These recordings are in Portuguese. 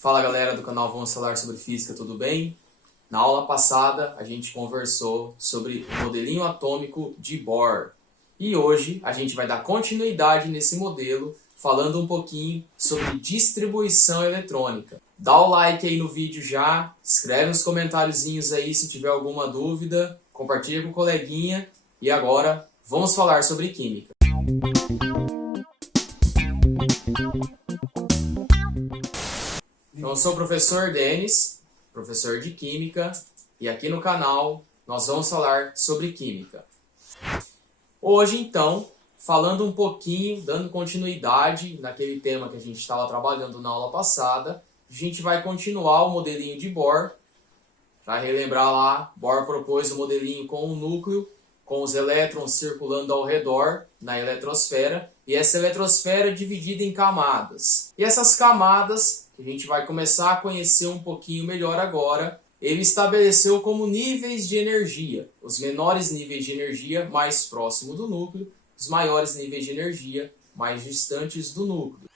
Fala galera do canal Vamos Falar sobre Física, tudo bem? Na aula passada a gente conversou sobre o modelinho atômico de Bohr e hoje a gente vai dar continuidade nesse modelo falando um pouquinho sobre distribuição eletrônica. Dá o like aí no vídeo já, escreve uns comentáriozinhos aí se tiver alguma dúvida, compartilha com o coleguinha e agora vamos falar sobre química. Então, eu sou o professor Denis, professor de Química, e aqui no canal nós vamos falar sobre Química. Hoje, então, falando um pouquinho, dando continuidade naquele tema que a gente estava trabalhando na aula passada, a gente vai continuar o modelinho de Bohr. Para relembrar lá, Bohr propôs o modelinho com um núcleo, com os elétrons circulando ao redor na eletrosfera, e essa eletrosfera é dividida em camadas. E essas camadas, que a gente vai começar a conhecer um pouquinho melhor agora, ele estabeleceu como níveis de energia. Os menores níveis de energia mais próximo do núcleo, os maiores níveis de energia mais distantes do núcleo.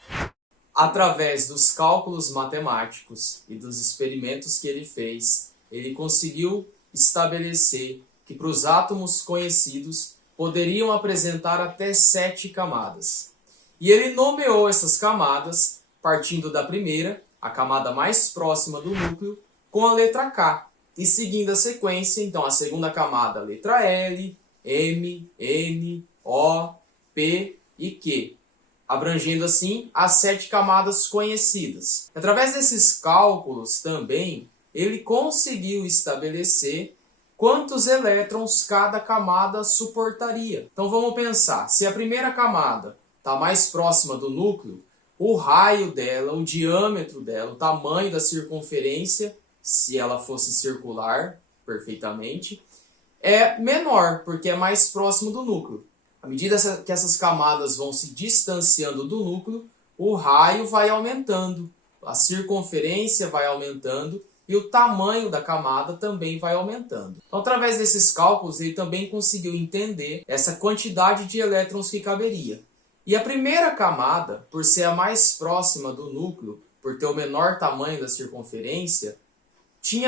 Através dos cálculos matemáticos e dos experimentos que ele fez, ele conseguiu estabelecer que para os átomos conhecidos poderiam apresentar até 7 camadas. E ele nomeou essas camadas partindo da primeira, a camada mais próxima do núcleo, com a letra K. E seguindo a sequência, então a segunda camada, a letra L, M, N, O, P e Q, abrangendo assim as 7 camadas conhecidas. Através desses cálculos também, ele conseguiu estabelecer quantos elétrons cada camada suportaria. Então vamos pensar, se a primeira camada está mais próxima do núcleo, o raio dela, o diâmetro dela, o tamanho da circunferência, se ela fosse circular perfeitamente, é menor, porque é mais próximo do núcleo. À medida que essas camadas vão se distanciando do núcleo, o raio vai aumentando, a circunferência vai aumentando e o tamanho da camada também vai aumentando. Então, através desses cálculos, ele também conseguiu entender essa quantidade de elétrons que caberia. E a primeira camada, por ser a mais próxima do núcleo, por ter o menor tamanho da circunferência,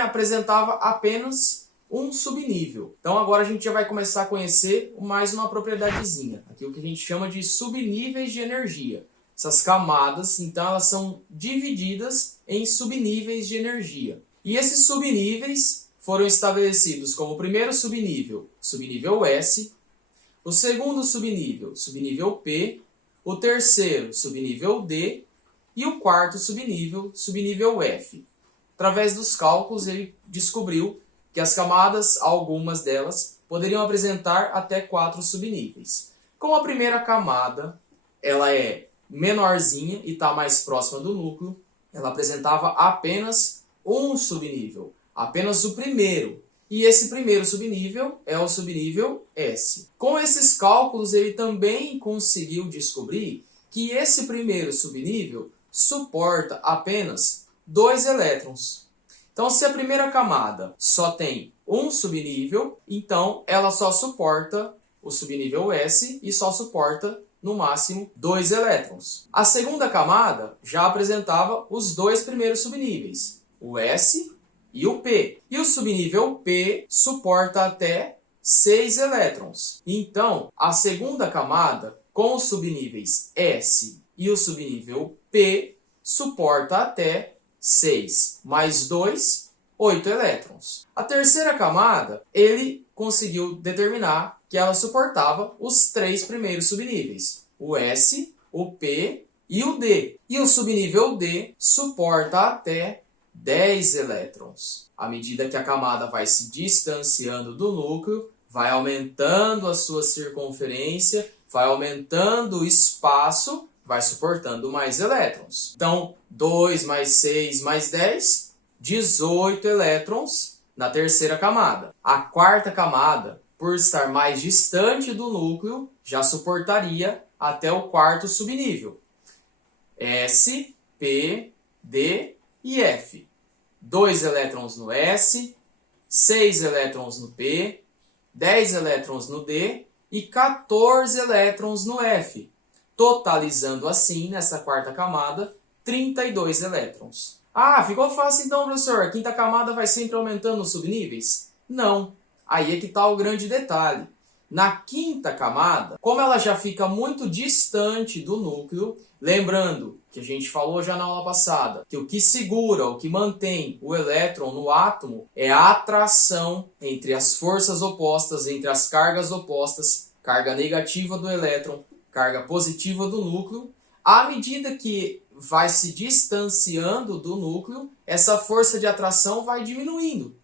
apresentava apenas um subnível. Então agora a gente já vai começar a conhecer mais uma propriedadezinha, aquilo que a gente chama de subníveis de energia. Essas camadas, então, elas são divididas em subníveis de energia. E esses subníveis foram estabelecidos como o primeiro subnível, subnível S, o segundo subnível, subnível P, o terceiro, subnível D, e o quarto subnível, subnível F. Através dos cálculos, ele descobriu que as camadas, algumas delas, poderiam apresentar até 4 subníveis. Como a primeira camada ela é menorzinha e está mais próxima do núcleo, ela apresentava apenas um subnível, apenas o primeiro. E esse primeiro subnível é o subnível S. Com esses cálculos, ele também conseguiu descobrir que esse primeiro subnível suporta apenas 2 elétrons. Então, se a primeira camada só tem um subnível, então ela só suporta o subnível S e só suporta, no máximo, 2 elétrons. A segunda camada já apresentava os 2 primeiros subníveis, o S e o P. E o subnível P suporta até 6 elétrons. Então, a segunda camada, com os subníveis S e o subnível P, suporta até 6 mais 2, 8 elétrons. A terceira camada, ele conseguiu determinar que ela suportava os 3 primeiros subníveis, o S, o P e o D. E o subnível D suporta até 10 elétrons. À medida que a camada vai se distanciando do núcleo, vai aumentando a sua circunferência, vai aumentando o espaço, vai suportando mais elétrons. Então, 2 mais 6 mais 10, 18 elétrons na terceira camada. A quarta camada, por estar mais distante do núcleo, já suportaria até o quarto subnível. S, P, D e F. 2 elétrons no S, 6 elétrons no P, 10 elétrons no D e 14 elétrons no F, totalizando assim, nessa quarta camada, 32 elétrons. Ah, ficou fácil então, professor. A quinta camada vai sempre aumentando os subníveis? Não. Aí é que está o grande detalhe. Na quinta camada, como ela já fica muito distante do núcleo, lembrando que a gente falou já na aula passada, que o que segura, o que mantém o elétron no átomo é a atração entre as forças opostas, entre as cargas opostas, carga negativa do elétron, carga positiva do núcleo. À medida que vai se distanciando do núcleo, essa força de atração vai diminuindo.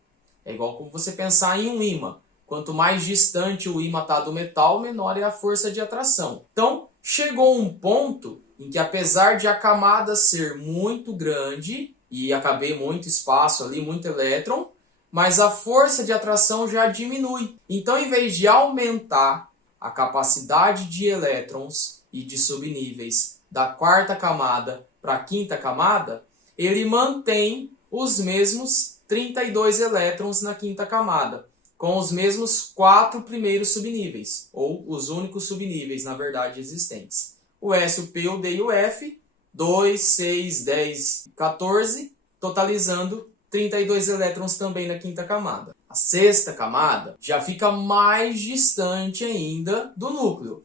É igual como você pensar em um ímã. Quanto mais distante o ímã está do metal, menor é a força de atração. Então, chegou um ponto em que, apesar de a camada ser muito grande e caber muito espaço ali, muito elétron, mas a força de atração já diminui. Então, em vez de aumentar a capacidade de elétrons e de subníveis da quarta camada para a quinta camada, ele mantém os mesmos 32 elétrons na quinta camada, com os mesmos 4 primeiros subníveis, ou os únicos subníveis, na verdade, existentes. O S, o P, o D e o F, 2, 6, 10, 14, totalizando 32 elétrons também na quinta camada. A sexta camada já fica mais distante ainda do núcleo.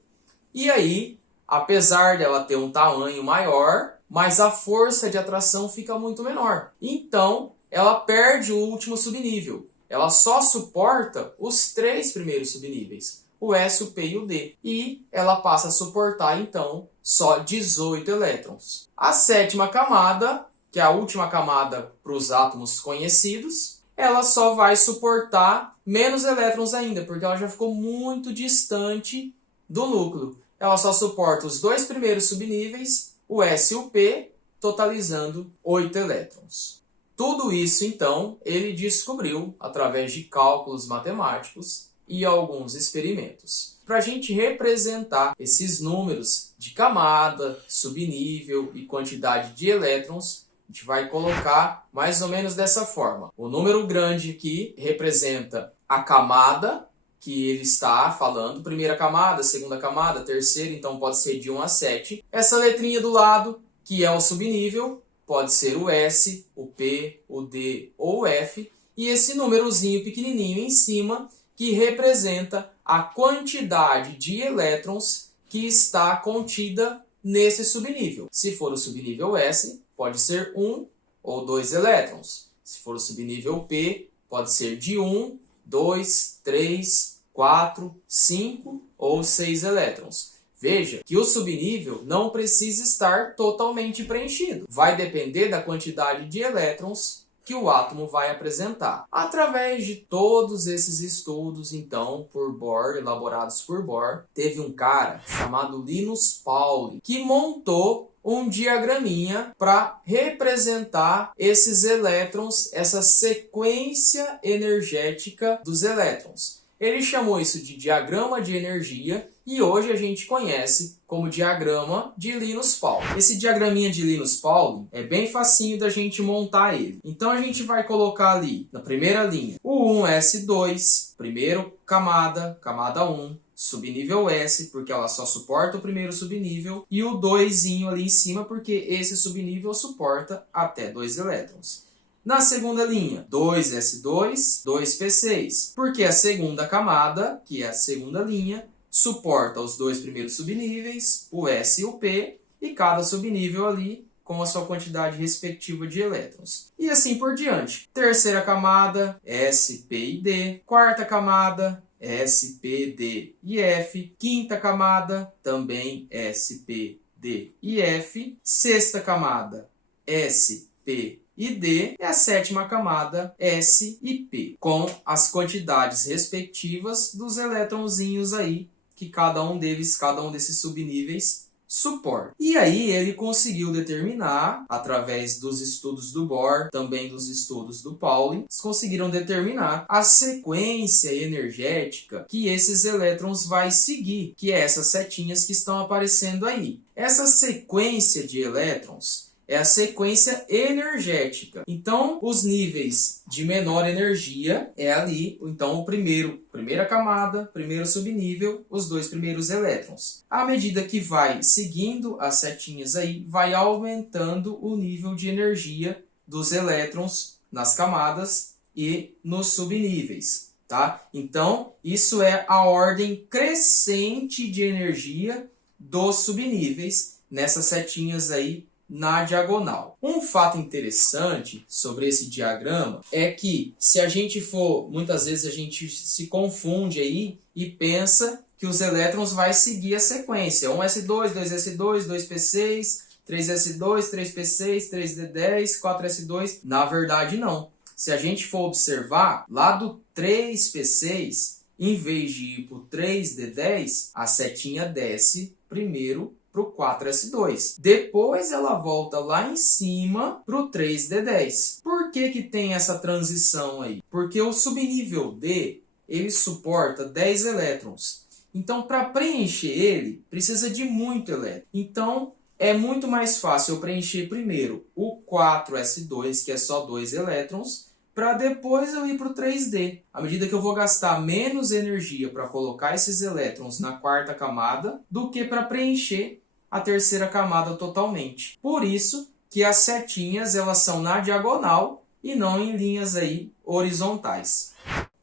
E aí, apesar dela ter um tamanho maior, mas a força de atração fica muito menor. Então, ela perde o último subnível. Ela só suporta os 3 primeiros subníveis, o S, o P e o D. E ela passa a suportar, então, só 18 elétrons. A sétima camada, que é a última camada para os átomos conhecidos, ela só vai suportar menos elétrons ainda, porque ela já ficou muito distante do núcleo. Ela só suporta os 2 primeiros subníveis, o S e o P, totalizando 8 elétrons. Tudo isso, então, ele descobriu através de cálculos matemáticos e alguns experimentos. Para a gente representar esses números de camada, subnível e quantidade de elétrons, a gente vai colocar mais ou menos dessa forma. O número grande aqui representa a camada que ele está falando, primeira camada, segunda camada, terceira, então pode ser de 1 a 7. Essa letrinha do lado, que é o subnível, pode ser o S, o P, o D ou o F, e esse númerozinho pequenininho em cima, que representa a quantidade de elétrons que está contida nesse subnível. Se for o subnível S, pode ser 1 ou 2 elétrons. Se for o subnível P, pode ser de 1, 2, 3, 4, 5 ou 6 elétrons. Veja que o subnível não precisa estar totalmente preenchido. Vai depender da quantidade de elétrons que o átomo vai apresentar. Através de todos esses estudos, então, por Bohr, elaborados por Bohr, teve um cara chamado Linus Pauling, que montou um diagraminha para representar esses elétrons, essa sequência energética dos elétrons. Ele chamou isso de diagrama de energia e hoje a gente conhece como diagrama de Linus Pauling. Esse diagraminha de Linus Pauling é bem facinho da gente montar ele. Então a gente vai colocar ali na primeira linha o 1s2, primeiro camada, camada 1, subnível S, porque ela só suporta o primeiro subnível, e o 2zinho ali em cima, porque esse subnível suporta até 2 elétrons. Na segunda linha, 2s2, 2p6, porque a segunda camada, que é a segunda linha, suporta os 2 primeiros subníveis, o S e o P, e cada subnível ali com a sua quantidade respectiva de elétrons. E assim por diante. Terceira camada, S, P e D. Quarta camada, S, P, D e F. Quinta camada, também S, P, D e F. Sexta camada, S, P e D. E a sétima camada, S e P, com as quantidades respectivas dos elétronzinhos aí que cada um desses subníveis suporta. E aí ele conseguiu determinar, através dos estudos do Bohr, também dos estudos do Pauling, eles conseguiram determinar a sequência energética que esses elétrons vai seguir, que é essas setinhas que estão aparecendo aí. Essa sequência de elétrons é a sequência energética. Então, os níveis de menor energia é ali, então, primeira camada, primeiro subnível, os 2 primeiros elétrons. À medida que vai seguindo as setinhas aí, vai aumentando o nível de energia dos elétrons nas camadas e nos subníveis, tá? Então, isso é a ordem crescente de energia dos subníveis nessas setinhas aí na diagonal. Um fato interessante sobre esse diagrama é que se a gente for, muitas vezes a gente se confunde aí e pensa que os elétrons vai seguir a sequência. 1s2, 2s2, 2p6, 3s2, 3p6, 3d10, 4s2. Na verdade, não. Se a gente for observar, lá do 3p6, em vez de ir para o 3d10, a setinha desce primeiro para o 4s2. Depois ela volta lá em cima para o 3d10. Por que que tem essa transição aí? Porque o subnível D, ele suporta 10 elétrons. Então, para preencher ele, precisa de muito elétron. Então, é muito mais fácil eu preencher primeiro o 4s2, que é só 2 elétrons, para depois eu ir para o 3D. À medida que eu vou gastar menos energia para colocar esses elétrons na quarta camada do que para preencher a terceira camada totalmente. Por isso que as setinhas elas são na diagonal e não em linhas aí horizontais.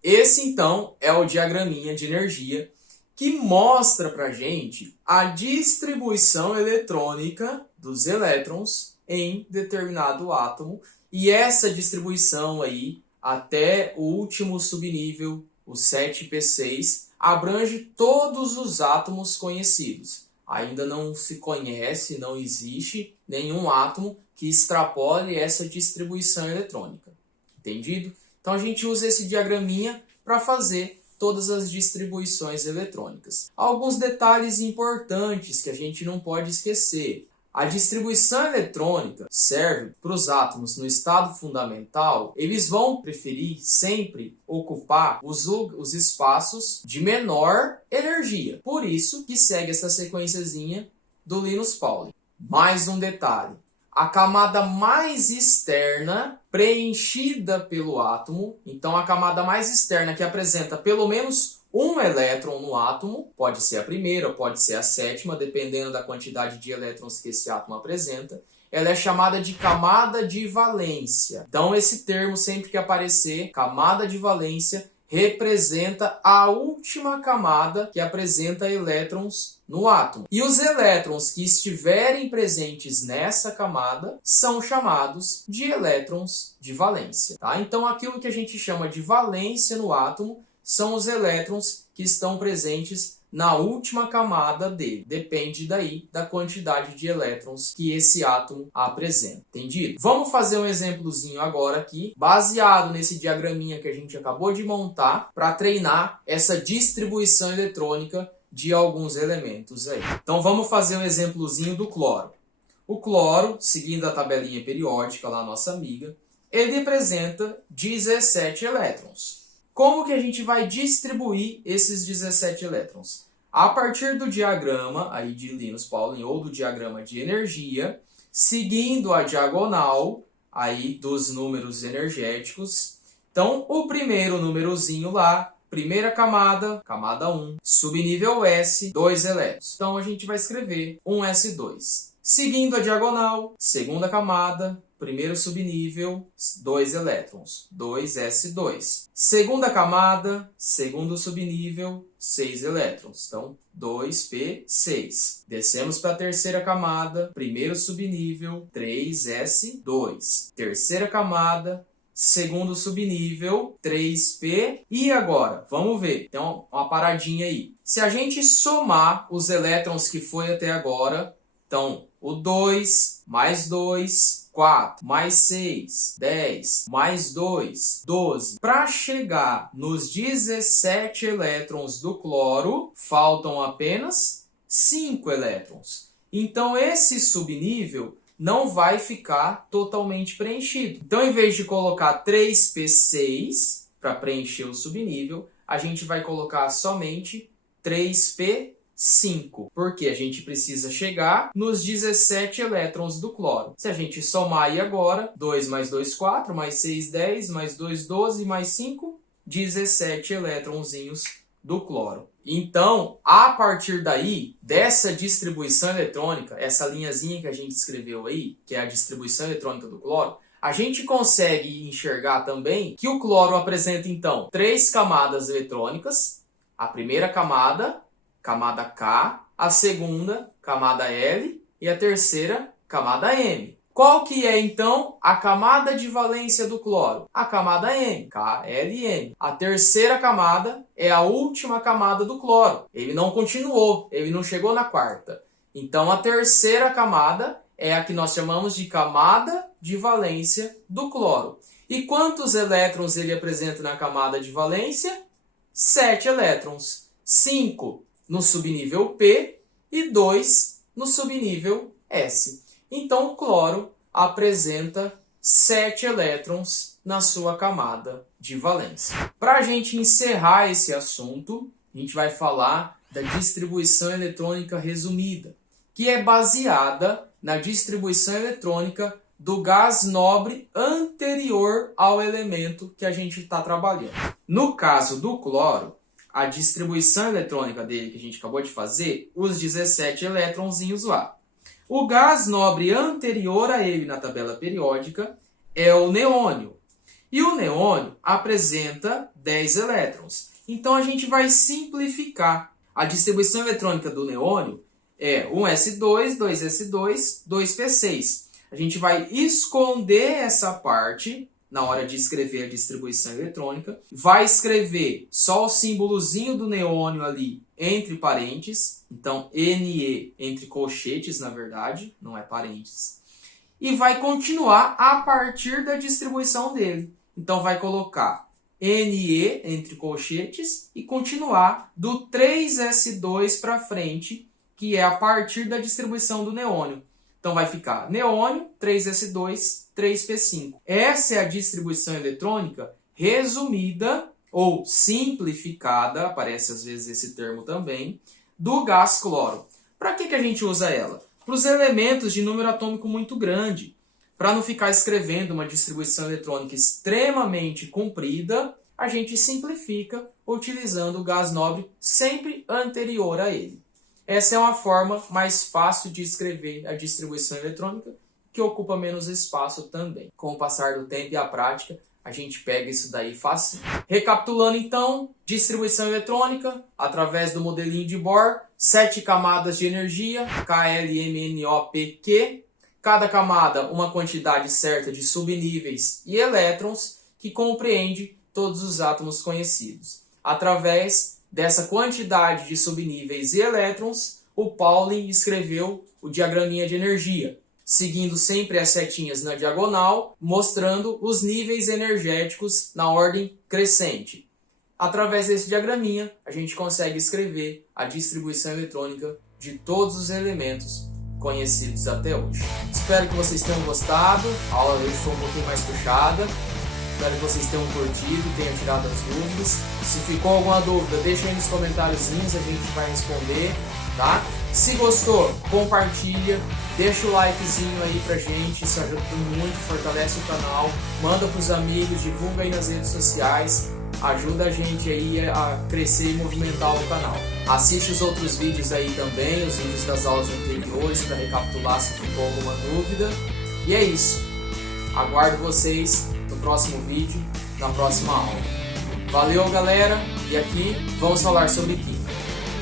Esse então é o diagraminha de energia que mostra para a gente a distribuição eletrônica dos elétrons em determinado átomo. E essa distribuição aí, até o último subnível, o 7p6, abrange todos os átomos conhecidos. Ainda não se conhece, não existe nenhum átomo que extrapole essa distribuição eletrônica. Entendido? Então a gente usa esse diagraminha para fazer todas as distribuições eletrônicas. Alguns detalhes importantes que a gente não pode esquecer. A distribuição eletrônica serve para os átomos no estado fundamental. Eles vão preferir sempre ocupar os espaços de menor energia. Por isso que segue essa sequenciazinha do Linus Pauling. Mais um detalhe. A camada mais externa preenchida pelo átomo, então a camada mais externa que apresenta pelo menos um elétron no átomo, pode ser a primeira, pode ser a sétima, dependendo da quantidade de elétrons que esse átomo apresenta, ela é chamada de camada de valência. Então esse termo, sempre que aparecer, camada de valência, representa a última camada que apresenta elétrons no átomo. E os elétrons que estiverem presentes nessa camada são chamados de elétrons de valência. Tá? Então aquilo que a gente chama de valência no átomo são os elétrons que estão presentes na última camada dele. Depende daí da quantidade de elétrons que esse átomo apresenta. Entendido? Vamos fazer um exemplozinho agora aqui, baseado nesse diagraminha que a gente acabou de montar, para treinar essa distribuição eletrônica de alguns elementos aí. Então vamos fazer um exemplozinho do cloro. O cloro, seguindo a tabelinha periódica lá, nossa amiga, ele apresenta 17 elétrons. Como que a gente vai distribuir esses 17 elétrons? A partir do diagrama aí de Linus Pauling, ou do diagrama de energia, seguindo a diagonal aí dos números energéticos. Então, o primeiro númerozinho lá, primeira camada, camada 1, subnível S, 2 elétrons. Então, a gente vai escrever 1s2. Seguindo a diagonal, segunda camada, primeiro subnível, 2 elétrons, 2s2. Segunda camada, segundo subnível, 6 elétrons, então 2p6. Descemos para a terceira camada, primeiro subnível, 3s2. Terceira camada, segundo subnível, 3p. E agora, vamos ver, tem uma paradinha aí. Se a gente somar os elétrons que foi até agora, então o 2 mais 2, 4, mais 6, 10, mais 2, 12. Para chegar nos 17 elétrons do cloro, faltam apenas 5 elétrons. Então, esse subnível não vai ficar totalmente preenchido. Então, em vez de colocar 3p6 para preencher o subnível, a gente vai colocar somente 3p5, porque a gente precisa chegar nos 17 elétrons do cloro. Se a gente somar aí agora, 2 mais 2, 4, mais 6, 10, mais 2, 12, mais 5, 17 elétronzinhos do cloro. Então, a partir daí, dessa distribuição eletrônica, essa linhazinha que a gente escreveu aí, que é a distribuição eletrônica do cloro, A gente consegue enxergar também que o cloro apresenta, então, 3 camadas eletrônicas. A primeira camada, camada K, a segunda, camada L, e a terceira, camada M. Qual que é, então, a camada de valência do cloro? A camada M, KLM. A terceira camada é a última camada do cloro. Ele não continuou, ele não chegou na quarta. Então, a terceira camada é a que nós chamamos de camada de valência do cloro. E quantos elétrons ele apresenta na camada de valência? 7 elétrons. 5 no subnível P e 2 no subnível S. Então, o cloro apresenta 7 elétrons na sua camada de valência. Para a gente encerrar esse assunto, a gente vai falar da distribuição eletrônica resumida, que é baseada na distribuição eletrônica do gás nobre anterior ao elemento que a gente está trabalhando. No caso do cloro, a distribuição eletrônica dele que a gente acabou de fazer, os 17 elétronzinhos lá. O gás nobre anterior a ele na tabela periódica é o neônio. E o neônio apresenta 10 elétrons. Então a gente vai simplificar. A distribuição eletrônica do neônio é 1s2, 2s2, 2p6. A gente vai esconder essa parte na hora de escrever a distribuição eletrônica. Vai escrever só o símbolozinho do neônio ali entre parênteses. Então, Ne entre colchetes, na verdade, não é parênteses. E vai continuar a partir da distribuição dele. Então, vai colocar Ne entre colchetes e continuar do 3s2 para frente, que é a partir da distribuição do neônio. Então, vai ficar neônio, 3s2, 3p5. Essa é a distribuição eletrônica resumida ou simplificada, aparece às vezes esse termo também, do gás cloro. Para que a gente usa ela? Para os elementos de número atômico muito grande. Para não ficar escrevendo uma distribuição eletrônica extremamente comprida, a gente simplifica utilizando o gás nobre sempre anterior a ele. Essa é uma forma mais fácil de escrever a distribuição eletrônica, que ocupa menos espaço também. Com o passar do tempo e a prática, a gente pega isso daí fácil. Recapitulando então, distribuição eletrônica, através do modelinho de Bohr, 7 camadas de energia, KLMNOPQ, cada camada uma quantidade certa de subníveis e elétrons, que compreende todos os átomos conhecidos. Através dessa quantidade de subníveis e elétrons, o Pauling escreveu o diagraminha de energia, seguindo sempre as setinhas na diagonal, mostrando os níveis energéticos na ordem crescente. Através desse diagraminha, a gente consegue escrever a distribuição eletrônica de todos os elementos conhecidos até hoje. Espero que vocês tenham gostado. A aula hoje foi um pouquinho mais puxada. Espero que vocês tenham curtido e tenham tirado as dúvidas. Se ficou alguma dúvida, deixa aí nos comentáriozinhos, a gente vai responder, tá? Se gostou, compartilha, deixa o likezinho aí pra gente, isso ajuda muito, fortalece o canal, manda pros amigos, divulga aí nas redes sociais, ajuda a gente aí a crescer e movimentar o canal. Assiste os outros vídeos aí também, os vídeos das aulas anteriores, para recapitular se ficou alguma dúvida. E é isso. Aguardo vocês no próximo vídeo, na próxima aula. Valeu, galera, e aqui vamos falar sobre química.